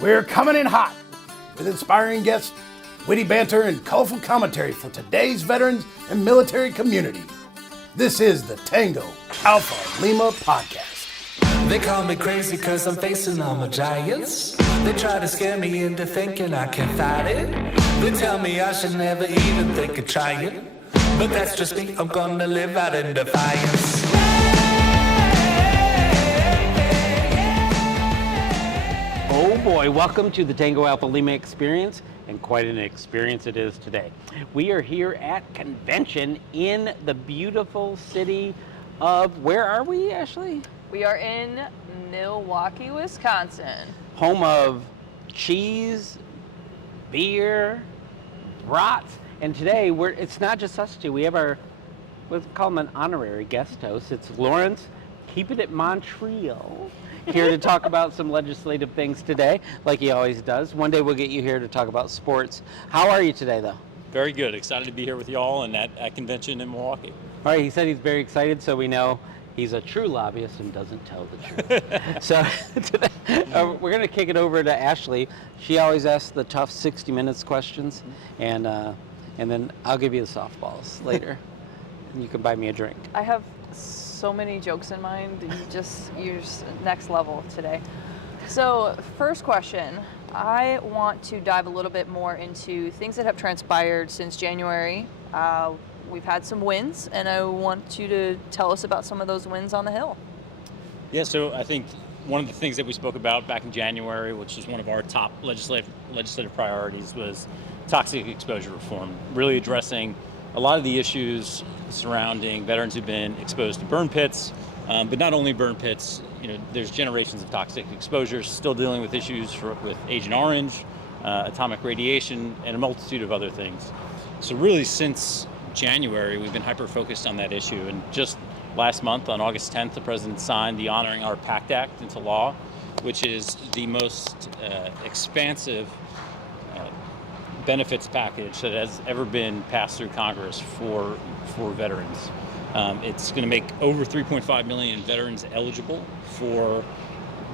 We're coming in hot with inspiring guests, witty banter, and colorful commentary for today's veterans and military community. This is the Tango Alpha Lima podcast. They call me crazy cause I'm facing all my giants. They try to scare me into thinking I can fight it. They tell me I should never even think of trying. But that's just me, I'm gonna live out in defiance. Oh boy, welcome to the Tango Alpha Lima experience, and quite an experience it is today. We are here at convention in the beautiful city of, where are we, Ashley? We are in Milwaukee, Wisconsin. Home of cheese, beer, brats, and today it's not just us two. We have our, we'll call him an honorary guest host. It's Lawrence, keep it at Montreuil, here to talk about some legislative things today, like he always does. One day we'll get you here to talk about sports. How are you today, though? Very good. Excited to be here with you all and at convention in Milwaukee. All right, he said he's very excited, so we know he's a true lobbyist and doesn't tell the truth. So today, we're going to kick it over to Ashley. She always asks the tough 60 minutes questions, and then I'll give you the softballs later, and you can buy me a drink. I have so many jokes in mind. You're just next level today. So first question, I want to dive a little bit more into things that have transpired since January. We've had some wins, and I want you to tell us about some of those wins on the Hill. Yeah, so I think one of the things that we spoke about back in January, which is one of our top legislative priorities, was toxic exposure reform, really addressing a lot of the issues surrounding veterans who've been exposed to burn pits, but not only burn pits. You know, there's generations of toxic exposures, still dealing with issues with Agent Orange, atomic radiation, and a multitude of other things. So really, since January, we've been hyper-focused on that issue, and just last month, on August 10th, the President signed the Honoring Our PACT Act into law, which is the most expansive benefits package that has ever been passed through Congress for veterans. It's going to make over 3.5 million veterans eligible for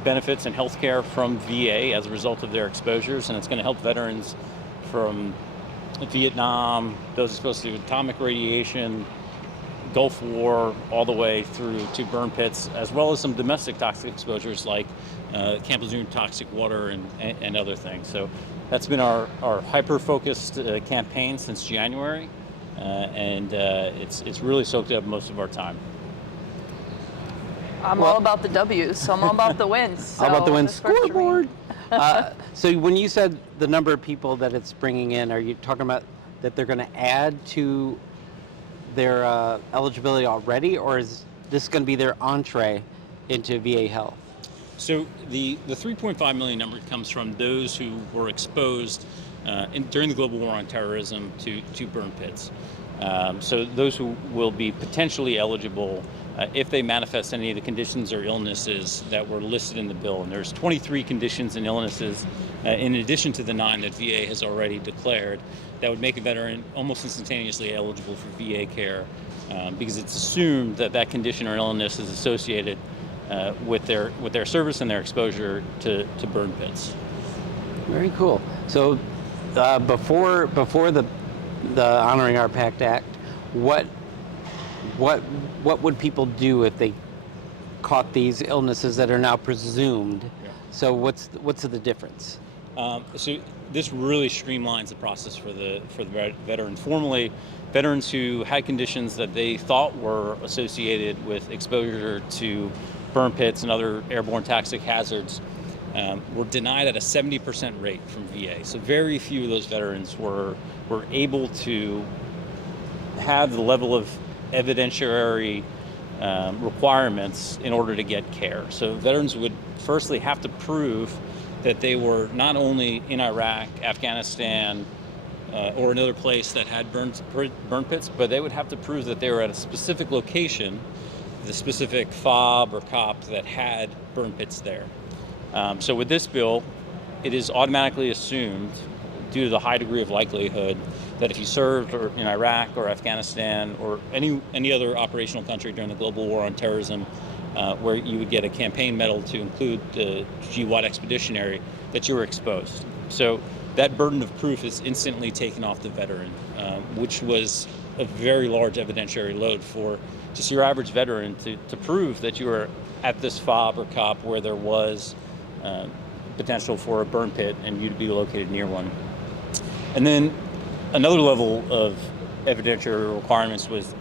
benefits and health care from VA as a result of their exposures, and it's going to help veterans from Vietnam, those exposed to atomic radiation, Gulf War, all the way through to burn pits, as well as some domestic toxic exposures like Camp Lejeune toxic water and other things. So that's been our hyper-focused campaign since January, and it's really soaked up most of our time. I'm all about the W's, so I'm all about the wins. How about the wins? this works for me. Scoreboard! So when you said the number of people that it's bringing in, are you talking about that they're going to add to their eligibility already, or is this going to be their entree into VA health? So the 3.5 million number comes from those who were exposed during the global war on terrorism to burn pits. So those who will be potentially eligible if they manifest any of the conditions or illnesses that were listed in the bill. And there's 23 conditions and illnesses in addition to the 9 that VA has already declared that would make a veteran almost instantaneously eligible for VA care because it's assumed that that condition or illness is associated with their service and their exposure to burn pits. Very cool. So before the Honoring Our PACT Act, what would people do if they caught these illnesses that are now presumed? Yeah. So what's the difference? So this really streamlines the process for the veteran. Formerly, veterans who had conditions that they thought were associated with exposure to burn pits and other airborne toxic hazards were denied at a 70% rate from VA. So very few of those veterans were able to have the level of evidentiary requirements in order to get care. So veterans would firstly have to prove that they were not only in Iraq, Afghanistan, or another place that had burn pits, but they would have to prove that they were at a specific location, the specific FOB or COP that had burn pits there. So with this bill, it is automatically assumed, due to the high degree of likelihood, that if you served in Iraq or Afghanistan or any other operational country during the global war on terrorism, where you would get a campaign medal to include the G-Watt Expeditionary, that you were exposed. So that burden of proof is instantly taken off the veteran, which was a very large evidentiary load for just your average veteran to prove that you were at this fob or cop where there was potential for a burn pit and you to be located near one. And then another level of evidentiary requirements was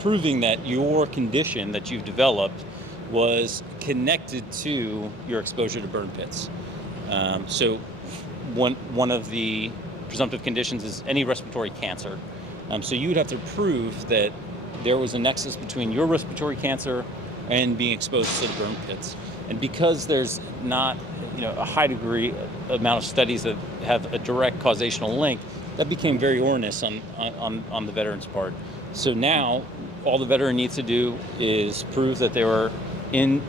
proving that your condition that you've developed was connected to your exposure to burn pits. So one of the presumptive conditions is any respiratory cancer. So you would have to prove that there was a nexus between your respiratory cancer and being exposed to the burn pits. And because there's not a high degree amount of studies that have a direct causational link, that became very onerous on the veteran's part. So now all the veteran needs to do is prove that they were in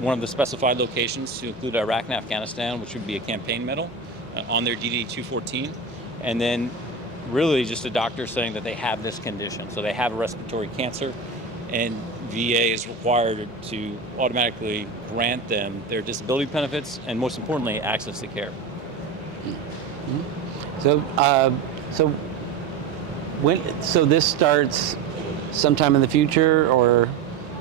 one of the specified locations, to include Iraq and Afghanistan, which would be a campaign medal, on their DD-214, and then really just a doctor saying that they have this condition. So they have a respiratory cancer, and VA is required to automatically grant them their disability benefits and, most importantly, access to care. So this starts sometime in the future, or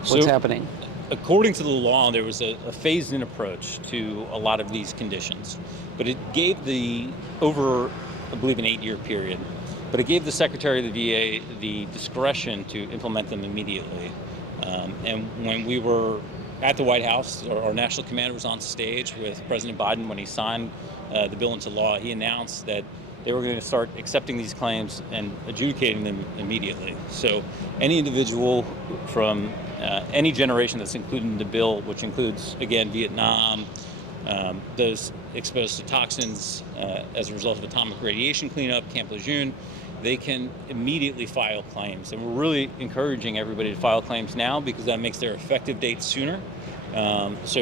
what's happening? According to the law, there was a phased-in approach to a lot of these conditions, but it gave over, I believe, an 8-year period, but it gave the Secretary of the VA the discretion to implement them immediately. And when we were at the White House, our national commander was on stage with President Biden when he signed the bill into law. He announced that they were going to start accepting these claims and adjudicating them immediately. So any individual from any generation that's included in the bill, which includes, again, Vietnam, those exposed to toxins as a result of atomic radiation cleanup, Camp Lejeune, they can immediately file claims. And we're really encouraging everybody to file claims now, because that makes their effective date sooner. That's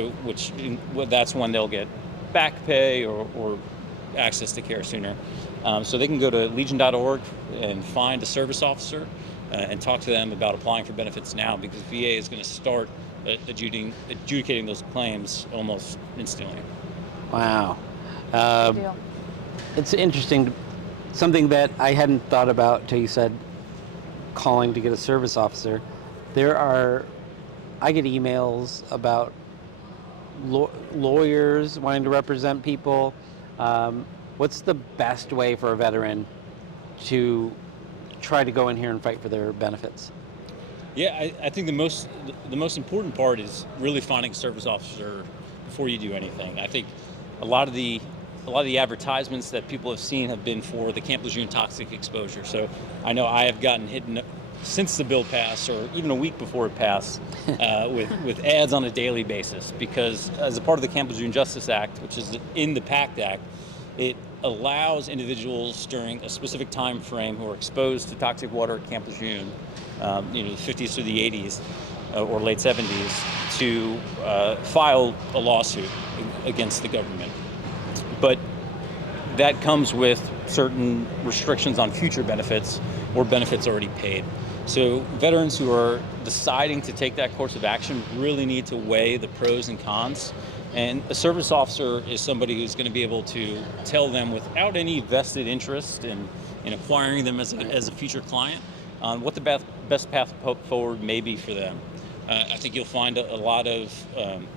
when they'll get back pay or access to care sooner. So they can go to legion.org and find a service officer and talk to them about applying for benefits now, because VA is going to start adjudicating those claims almost instantly. Wow. It's interesting. Something that I hadn't thought about till you said calling to get a service officer. I get emails about lawyers wanting to represent people. What's the best way for a veteran to try to go in here and fight for their benefits? Yeah, I think the most important part is really finding a service officer before you do anything. I think a lot of the advertisements that people have seen have been for the Camp Lejeune toxic exposure. So I know I have gotten hit since the bill passed, or even a week before it passed, with ads on a daily basis, because as a part of the Camp Lejeune Justice Act, which is in the PACT Act, it allows individuals during a specific time frame who are exposed to toxic water at Camp Lejeune, the 50s through the 80s or late 70s, to file a lawsuit against the government. But that comes with certain restrictions on future benefits or benefits already paid. So veterans who are deciding to take that course of action really need to weigh the pros and cons. And a service officer is somebody who's going to be able to tell them, without any vested interest in acquiring them as a future client, on what the best path forward may be for them. I think you'll find a lot of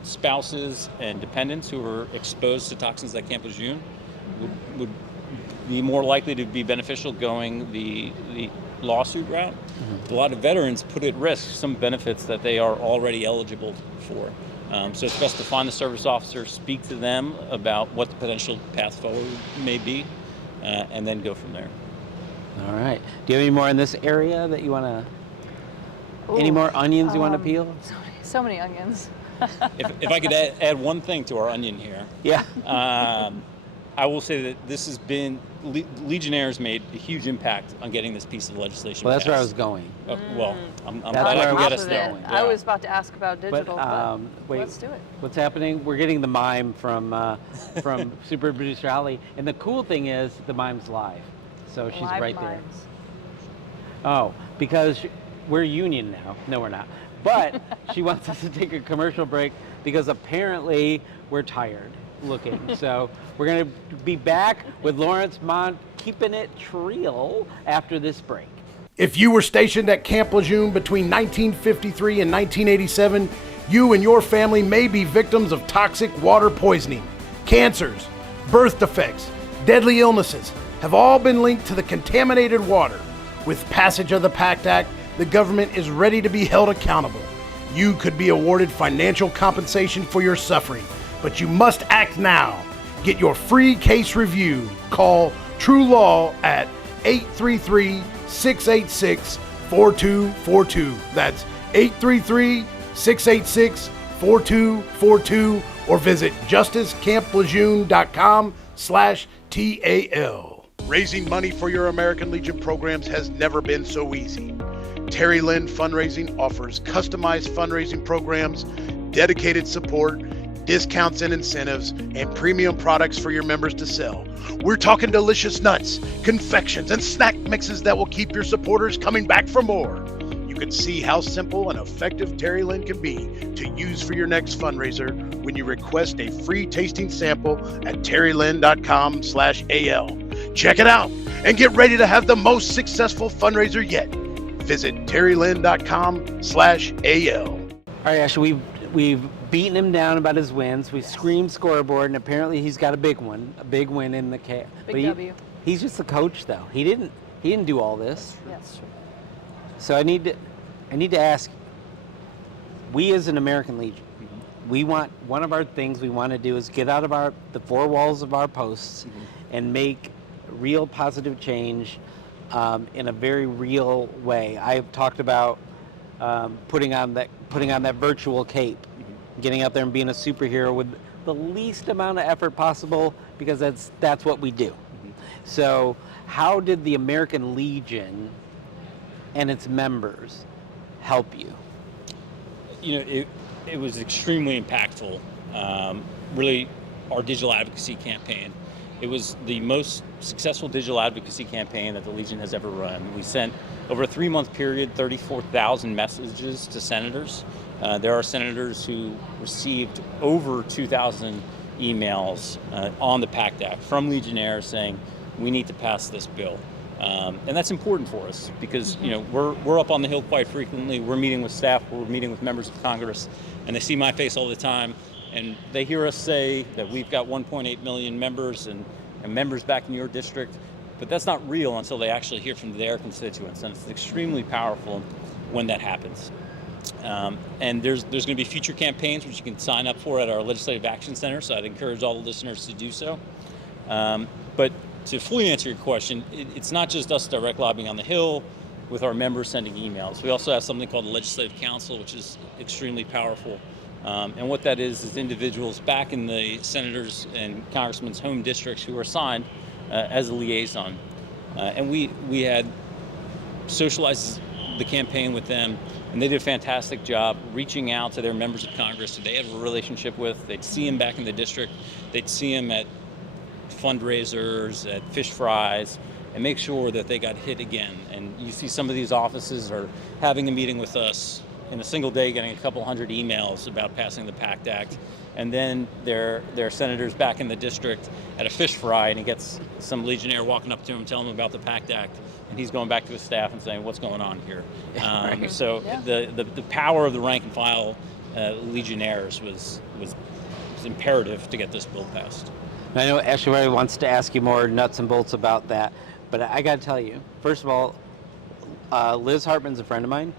spouses and dependents who are exposed to toxins at Camp Lejeune would be more likely to be beneficial going the lawsuit route. Mm-hmm. A lot of veterans put at risk some benefits that they are already eligible for. So it's best to find the service officer, speak to them about what the potential path forward may be, and then go from there. All right. Do you have any more in this area that you want to... Any more onions you want to peel? So many onions. If I could add one thing to our onion here. Yeah. I will say that this has been, Legionnaires made a huge impact on getting this piece of legislation Well, that's passed. where I was going. Well, I'm That's glad I where can I get was us there. going. I was about to ask about digital, but wait, let's do it. What's happening? We're getting the mime from Super Producer Ali, and the cool thing is the mime's live, so she's Live right mimes. there. Oh, because we're union now. No, we're not. But she wants us to take a commercial break because apparently we're tired. looking. So we're going to be back with Lawrence Mont keeping it real after this break. If you were stationed at Camp Lejeune between 1953 and 1987, you and your family may be victims of toxic water poisoning. Cancers, birth defects, deadly illnesses have all been linked to the contaminated water. With passage of the PACT Act, the government is ready to be held accountable. You could be awarded financial compensation for your suffering, but you must act now. Get your free case review. Call True Law at 833-686-4242. That's 833-686-4242, or visit justicecamp.lejeune.com/TAL. Raising money for your American Legion programs has never been so easy. Terry Lynn Fundraising offers customized fundraising programs, dedicated support, discounts and incentives, and premium products for your members to sell. We're talking delicious nuts, confections, and snack mixes that will keep your supporters coming back for more. You can see how simple and effective Terry Lynn can be to use for your next fundraiser when you request a free tasting sample at terrylynn.com/AL. Check it out and get ready to have the most successful fundraiser yet. Visit terrylynn.com/AL. All right, Ashley, we've beaten him down about his wins. We screamed scoreboard, and apparently he's got a big win in the K. Big W. He's just the coach, though. He didn't do all this. Yes. So I need to ask. We as an American Legion, we want, one of our things we want to do is get out of the four walls of our posts and make real positive change in a very real way. I've talked about putting on that virtual cape, getting out there and being a superhero with the least amount of effort possible, because that's what we do. So how did the American Legion and its members help you? It was extremely impactful. Really, our digital advocacy campaign. It was the most successful digital advocacy campaign that the Legion has ever run. We sent, over a 3-month period, 34,000 messages to senators. There are senators who received over 2,000 emails on the PACT Act from Legionnaires saying, we need to pass this bill. And that's important for us because we're up on the Hill quite frequently. We're meeting with staff, we're meeting with members of Congress, and they see my face all the time. And they hear us say that we've got 1.8 million members and members back in your district, but that's not real until they actually hear from their constituents, and it's extremely powerful when that happens. And there's going to be future campaigns which you can sign up for at our Legislative Action Center, so I'd encourage all the listeners to do so. But to fully answer your question, it's not just us direct lobbying on the Hill with our members sending emails. We also have something called the Legislative Council, which is extremely powerful. And what that is individuals back in the senators' and congressmen's home districts who are assigned as a liaison. And we had socialized the campaign with them, and they did a fantastic job reaching out to their members of Congress who they had a relationship with. They'd see them back in the district. They'd see them at fundraisers, at fish fries, and make sure that they got hit again. And you see some of these offices are having a meeting with us in a single day, getting a couple hundred emails about passing the PACT Act, and then their senators back in the district at a fish fry, and he gets some Legionnaire walking up to him, telling him about the PACT Act, and he's going back to his staff and saying, "What's going on here?" So the power of the rank and file Legionnaires was imperative to get this bill passed. I know Ashley wants to ask you more nuts and bolts about that, but I got to tell you, first of all, Liz Hartman's a friend of mine.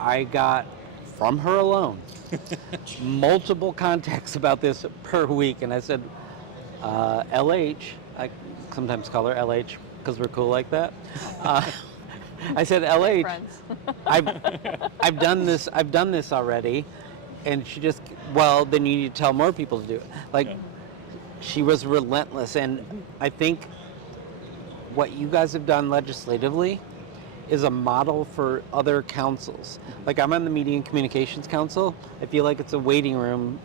I got, from her alone, multiple contacts about this per week, and I said, LH, I sometimes call her LH because we're cool like that. I said, LH, I've done this already, and she just, well, then you need to tell more people to do it. She was relentless, and I think what you guys have done legislatively is a model for other councils. Like, I'm on the Media and Communications Council. I feel like it's a waiting room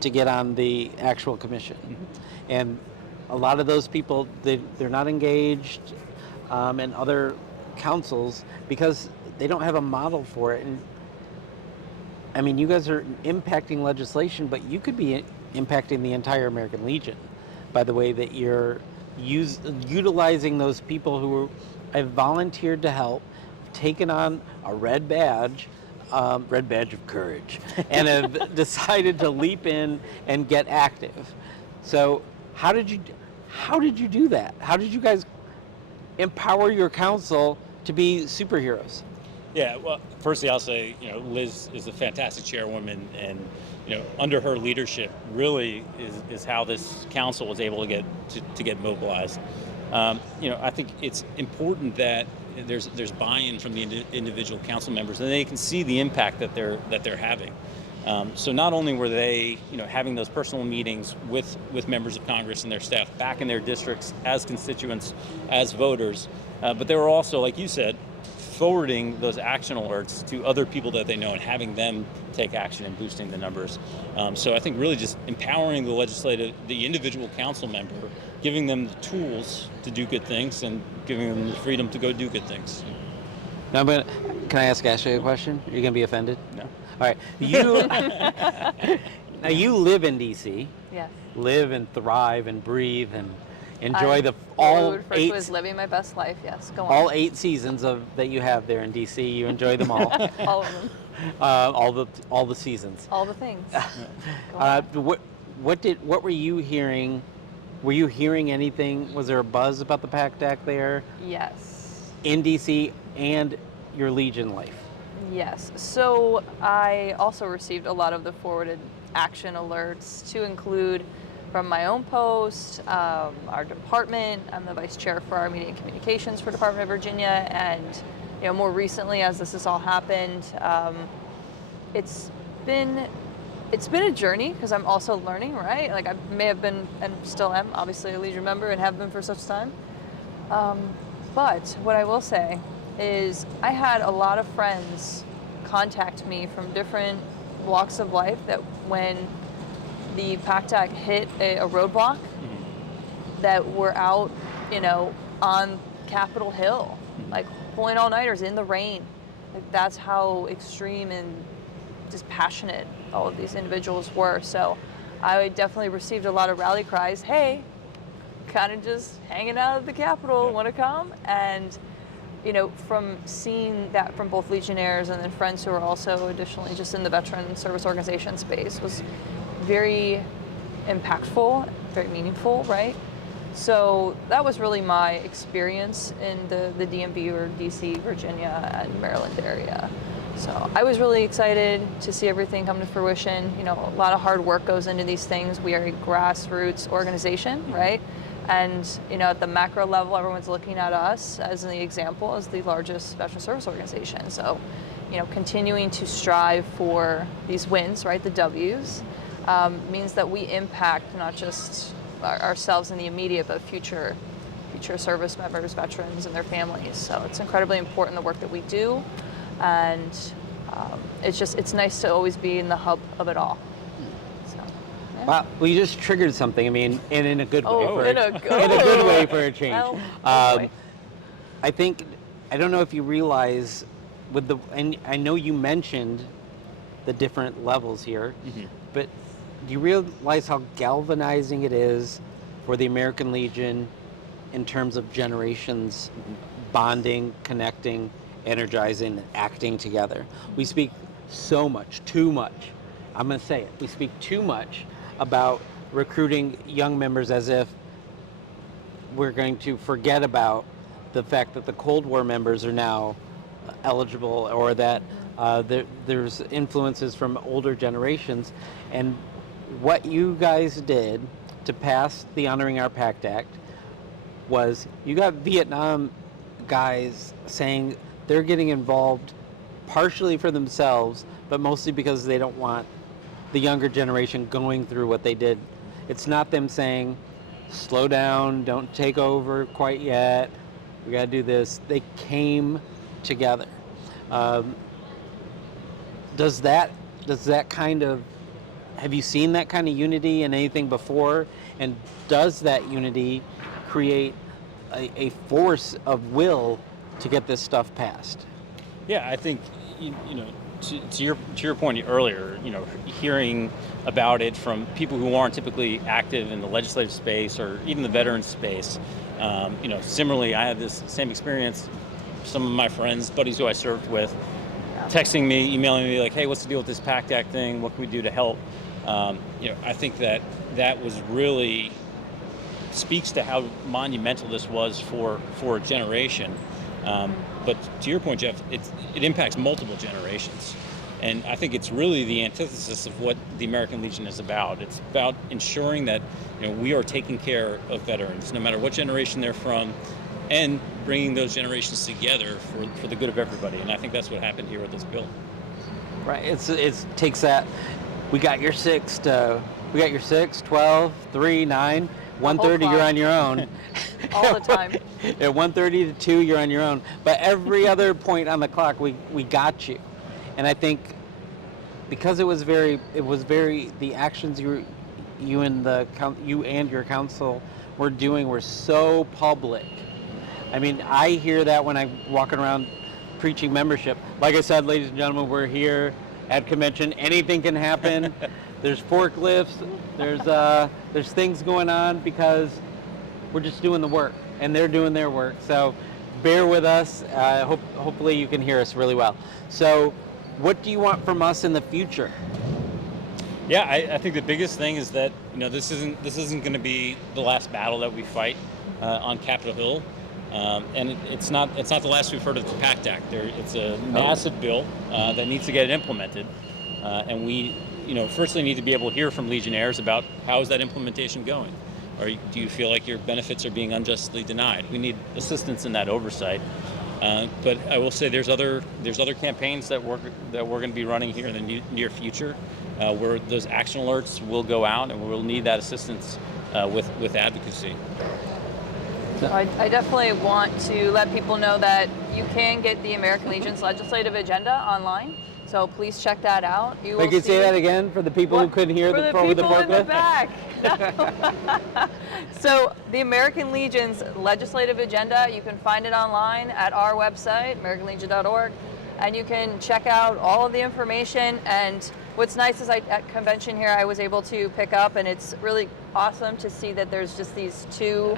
to get on the actual commission. And a lot of those people, they're not engaged in other councils because they don't have a model for it. And I mean, you guys are impacting legislation, but you could be impacting the entire American Legion by the way that you're utilizing those people who have volunteered to help, taken on a red badge of courage, and have decided to leap in and get active. So how did you do that? How did you guys empower your council to be superheroes? Yeah, well, firstly, I'll say, Liz is a fantastic chairwoman, and under her leadership, really is how this council was able to get mobilized. I think it's important that there's buy-in from the individual council members, and they can see the impact that they're having. So not only were they, having those personal meetings with members of Congress and their staff back in their districts as constituents, as voters, but they were also, like you said, forwarding those action alerts to other people that they know and having them take action and boosting the numbers. So I think really just empowering the individual council member, giving them the tools to do good things and giving them the freedom to go do good things. Now can I ask Ashley a question? Are you going to be offended? No. All right. Now you live in DC. Yes. Live and thrive and breathe and enjoy I'm all referred eight. to as living my best life. Yes, go on. All 8 seasons that you have there in DC. You enjoy them all. All of them. All the seasons. All the things. Go on. What were you hearing? Were you hearing anything? Was there a buzz about the PACT Act there Yes. in DC and your Legion life? Yes. So I also received a lot of the forwarded action alerts, to include from my own post, our department. I'm the vice chair for our media and communications for Department of Virginia, and more recently, as this has all happened, it's been a journey, because I'm also learning, right? Like, I may have been and still am obviously a Legion member and have been for such time. But what I will say is I had a lot of friends contact me from different walks of life that when the PACT Act hit a roadblock, that were out, on Capitol Hill, like pulling all-nighters in the rain. Like, that's how extreme and just passionate all of these individuals were. So I definitely received a lot of rally cries. Hey, kind of just hanging out at the Capitol, want to come? And from seeing that from both Legionnaires and then friends who are also additionally just in the veteran service organization space was very impactful, very meaningful, right? So that was really my experience in the DMV or DC, Virginia, and Maryland area. So I was really excited to see everything come to fruition. A lot of hard work goes into these things. We are a grassroots organization, right? And at the macro level, everyone's looking at us as the example as the largest veteran service organization. So, continuing to strive for these wins, right, the W's, means that we impact not just ourselves in the immediate, but future service members, veterans, and their families. So it's incredibly important, the work that we do, and it's nice to always be in the hub of it all. Wow, well, you just triggered something. I mean, and in a good way. In a good way for a change. Well, I don't know if you realize and I know you mentioned the different levels here, but do you realize how galvanizing it is for the American Legion in terms of generations bonding, connecting, energizing, and acting together? We speak so much, too much. I'm going to say it. We speak too much about recruiting young members as if we're going to forget about the fact that the Cold War members are now eligible, or that there's influences from older generations. And what you guys did to pass the Honoring Our PACT Act was you got Vietnam guys saying they're getting involved partially for themselves, but mostly because they don't want the younger generation going through what they did. It's not them saying, slow down, don't take over quite yet, we gotta do this. They came together. Does that kind of, have you seen that kind of unity in anything before? And does that unity create a force of will to get this stuff passed? Yeah, I think, to your point earlier, hearing about it from people who aren't typically active in the legislative space or even the veterans space, similarly, I had this same experience. Some of my friends, buddies who I served with, texting me, emailing me like, "Hey, what's the deal with this PACT Act thing? What can we do to help?" I think that was really speaks to how monumental this was for a generation. But to your point, Jeff, it impacts multiple generations. And I think it's really the antithesis of what the American Legion is about. It's about ensuring that we are taking care of veterans, no matter what generation they're from, and bringing those generations together for the good of everybody. And I think that's what happened here with this bill. Right. It takes that. We got your 6, 12, 3, 9, 1:30. You're on your own. All the time. At 1:30 to 2, you're on your own. But every other point on the clock, we got you. And I think because it was very the actions you and your council were doing were so public. I mean, I hear that when I'm walking around preaching membership. Like I said, ladies and gentlemen, we're here at convention. Anything can happen. There's forklifts. There's things going on because we're just doing the work and they're doing their work. So bear with us. Hopefully you can hear us really well. So what do you want from us in the future? Yeah, I think the biggest thing is that this isn't going to be the last battle that we fight on Capitol Hill, and it's not the last we've heard of the PACT Act. It's a massive bill that needs to get implemented, and we firstly need to be able to hear from Legionnaires about how is that implementation going. Or do you feel like your benefits are being unjustly denied? We need assistance in that oversight. But I will say there's other campaigns that we're going to be running here in the near future, where those action alerts will go out, and we'll need that assistance with advocacy. I definitely want to let people know that you can get the American Legion's legislative agenda online. So please check that out. You will can say that again for the people who couldn't hear the people forklift? in the back. So the American Legion's legislative agenda, you can find it online at our website, AmericanLegion.org, and you can check out all of the information. And what's nice is at convention here, I was able to pick up, and it's really awesome to see that there's just these 2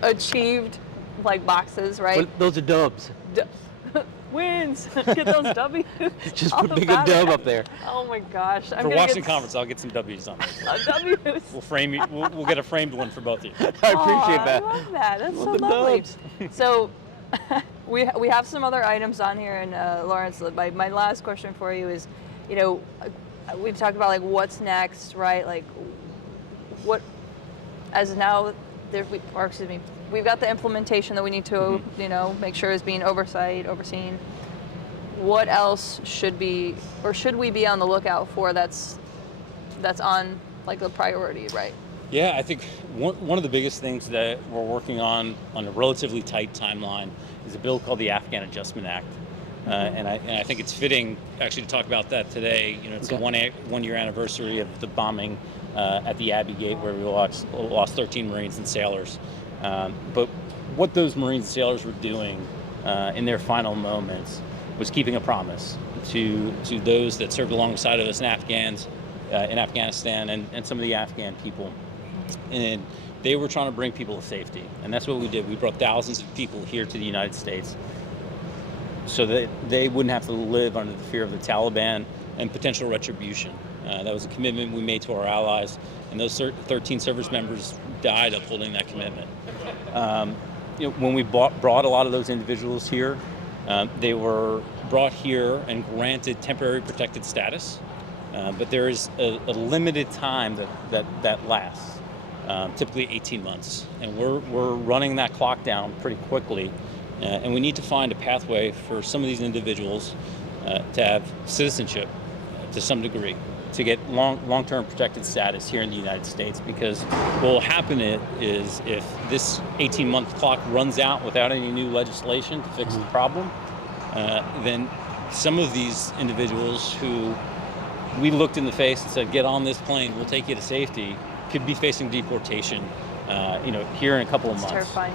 achieved boxes, right? Well, those are dubs. Wins. Get those W's. Just put a big dub up there. Oh my gosh. For Washington Conference, I'll get some W's on this. W's. We'll frame you. We'll get a framed one for both of you. I appreciate that. I love that. That's so the lovely. dubs. So we have some other items on here, and Lawrence, my last question for you is, we've talked about what's next, right? What as now we've got the implementation that we need to, make sure is being overseen. What else should we be on the lookout for that's on the priority, right? Yeah, I think one of the biggest things that we're working on a relatively tight timeline is a bill called the Afghan Adjustment Act. And I think it's fitting actually to talk about that today. It's a one-year anniversary of the bombing at the Abbey Gate, where we lost 13 Marines and sailors. But what those Marines and sailors were doing in their final moments was keeping a promise to those that served alongside of us in Afghanistan and some of the Afghan people. And they were trying to bring people to safety. And that's what we did. We brought thousands of people here to the United States so that they wouldn't have to live under the fear of the Taliban and potential retribution. That was a commitment we made to our allies, and those 13 service members died upholding that commitment. When we brought a lot of those individuals here, they were brought here and granted temporary protected status, but there is a limited time that lasts, typically 18 months, and we're running that clock down pretty quickly, and we need to find a pathway for some of these individuals to have citizenship to some degree, to get long-term protected status here in the United States, because what will happen is if this 18-month clock runs out without any new legislation to fix the problem, then some of these individuals who we looked in the face and said, get on this plane, we'll take you to safety, could be facing deportation here in a couple of months. Terrifying.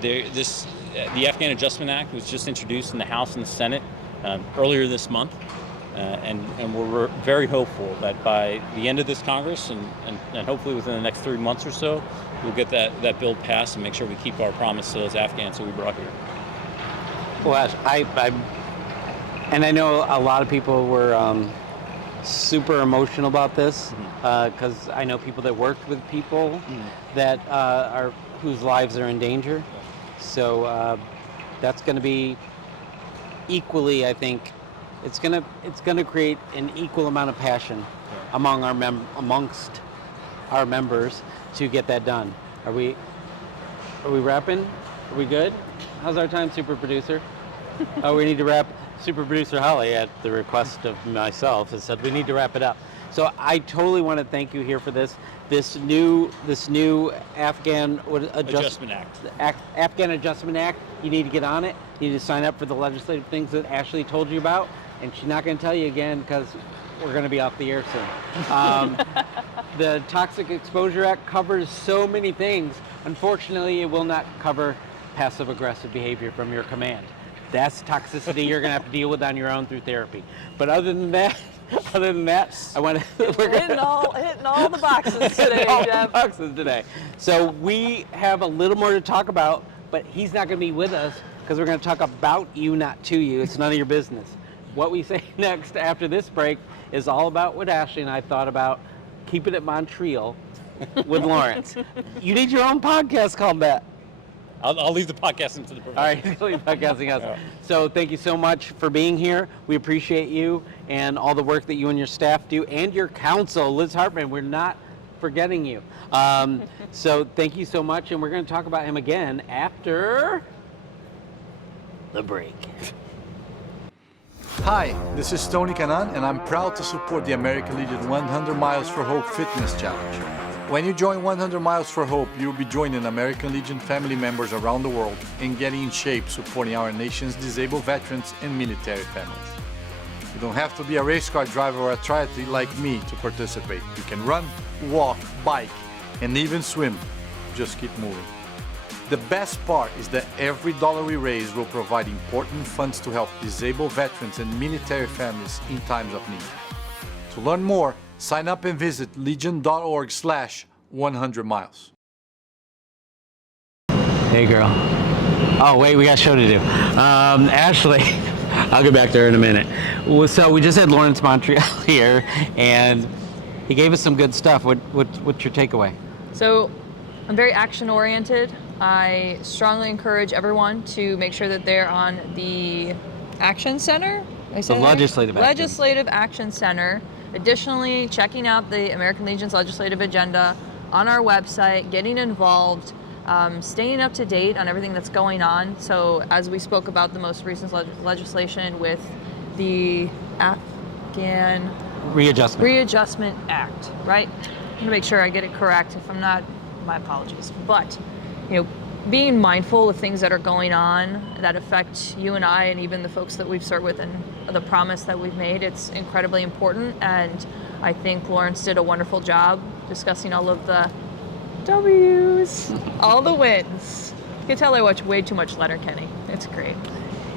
The Afghan Adjustment Act was just introduced in the House and the Senate earlier this month. And we're very hopeful that by the end of this Congress and hopefully within the next 3 months or so, we'll get that bill passed and make sure we keep our promise to those Afghans who we brought here. Well, Ash, and I know a lot of people were super emotional about this because I know people that worked with people that whose lives are in danger. So that's going to be equally, I think, it's gonna create an equal amount of passion amongst our members to get that done. Are we wrapping? Are we good? How's our time, super producer? Oh, we need to wrap. Super producer Holly, at the request of myself, has said we need to wrap it up. So I totally want to thank you here for this new Afghan Adjustment Act. Afghan Adjustment Act. You need to get on it. You need to sign up for the legislative things that Ashley told you about. And she's not going to tell you again because we're going to be off the air soon. The Toxic Exposure Act covers so many things. Unfortunately, it will not cover passive-aggressive behavior from your command. That's toxicity you're going to have to deal with on your own through therapy. But other than that, I want to. We're hitting all the boxes today, Jeff. So we have a little more to talk about, but he's not going to be with us because we're going to talk about you, not to you. It's none of your business. What we say next after this break is all about what Ashley and I thought about keeping it Montreuil with Lawrence. You need your own podcast called that. I'll leave the podcasting to the professionals. All right, leave podcasting us. So thank you so much for being here. We appreciate you and all the work that you and your staff do, and your counsel, Liz Hartman. We're not forgetting you. So thank you so much, and we're going to talk about him again after the break. Hi, this is Tony Kanan, and I'm proud to support the American Legion 100 Miles for Hope Fitness Challenge. When you join 100 Miles for Hope, you'll be joining American Legion family members around the world and getting in shape supporting our nation's disabled veterans and military families. You don't have to be a race car driver or a triathlete like me to participate. You can run, walk, bike, and even swim. Just keep moving. The best part is that every dollar we raise will provide important funds to help disabled veterans and military families in times of need. To learn more, sign up and visit legion.org/100 miles. Hey, girl. Oh, wait, we got a show to do. Ashley, I'll get back there in a minute. So we just had Lawrence Montreuil here, and he gave us some good stuff. What's your takeaway? So I'm very action-oriented. I strongly encourage everyone to make sure that they're on the Action Center. The Legislative Action Center. Additionally, checking out the American Legion's legislative agenda on our website, getting involved, staying up to date on everything that's going on. So as we spoke about the most recent legislation with the Afghan Readjustment Act, right? I'm gonna make sure I get it correct. If I'm not, my apologies. But, being mindful of things that are going on that affect you and I and even the folks that we've served with and the promise that we've made, it's incredibly important. And I think Lawrence did a wonderful job discussing all of the W's, all the wins. You can tell I watch way too much Letterkenny. It's great.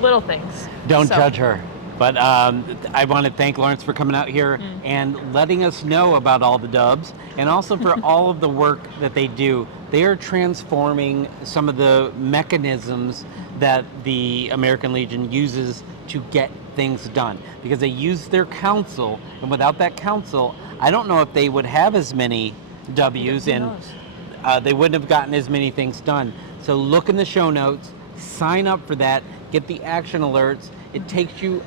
Little things. Don't judge her. But I want to thank Lawrence for coming out here and letting us know about all the dubs, and also for all of the work that they do. They are transforming some of the mechanisms that the American Legion uses to get things done, because they use their council, and without that council, I don't know if they would have as many W's, and they wouldn't have gotten as many things done. So look in the show notes, sign up for that, get the action alerts. It takes you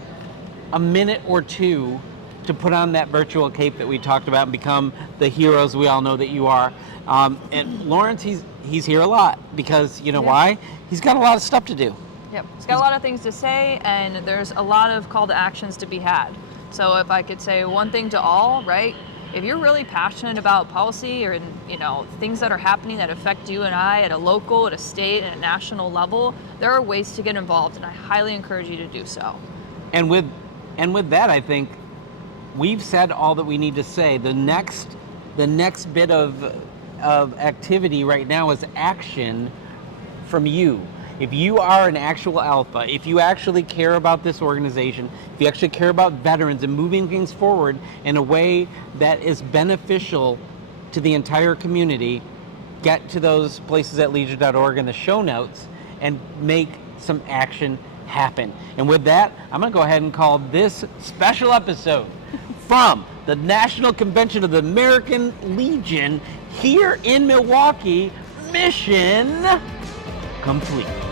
a minute or two to put on that virtual cape that we talked about and become the heroes we all know that you are. And Lawrence, he's here a lot because, why? He's got a lot of stuff to do. Yep, he's got a lot of things to say, and there's a lot of call to actions to be had. So if I could say one thing to all, right? If you're really passionate about policy or, things that are happening that affect you and I at a local, at a state, and a national level, there are ways to get involved, and I highly encourage you to do so. And with that, I think we've said all that we need to say. The next bit of activity right now is action from you. If you are an actual alpha, if you actually care about this organization, if you actually care about veterans and moving things forward in a way that is beneficial to the entire community, get to those places at legion.org in the show notes and make some action happen. And with that, I'm going to go ahead and call this special episode from the National Convention of the American Legion here in Milwaukee, mission complete.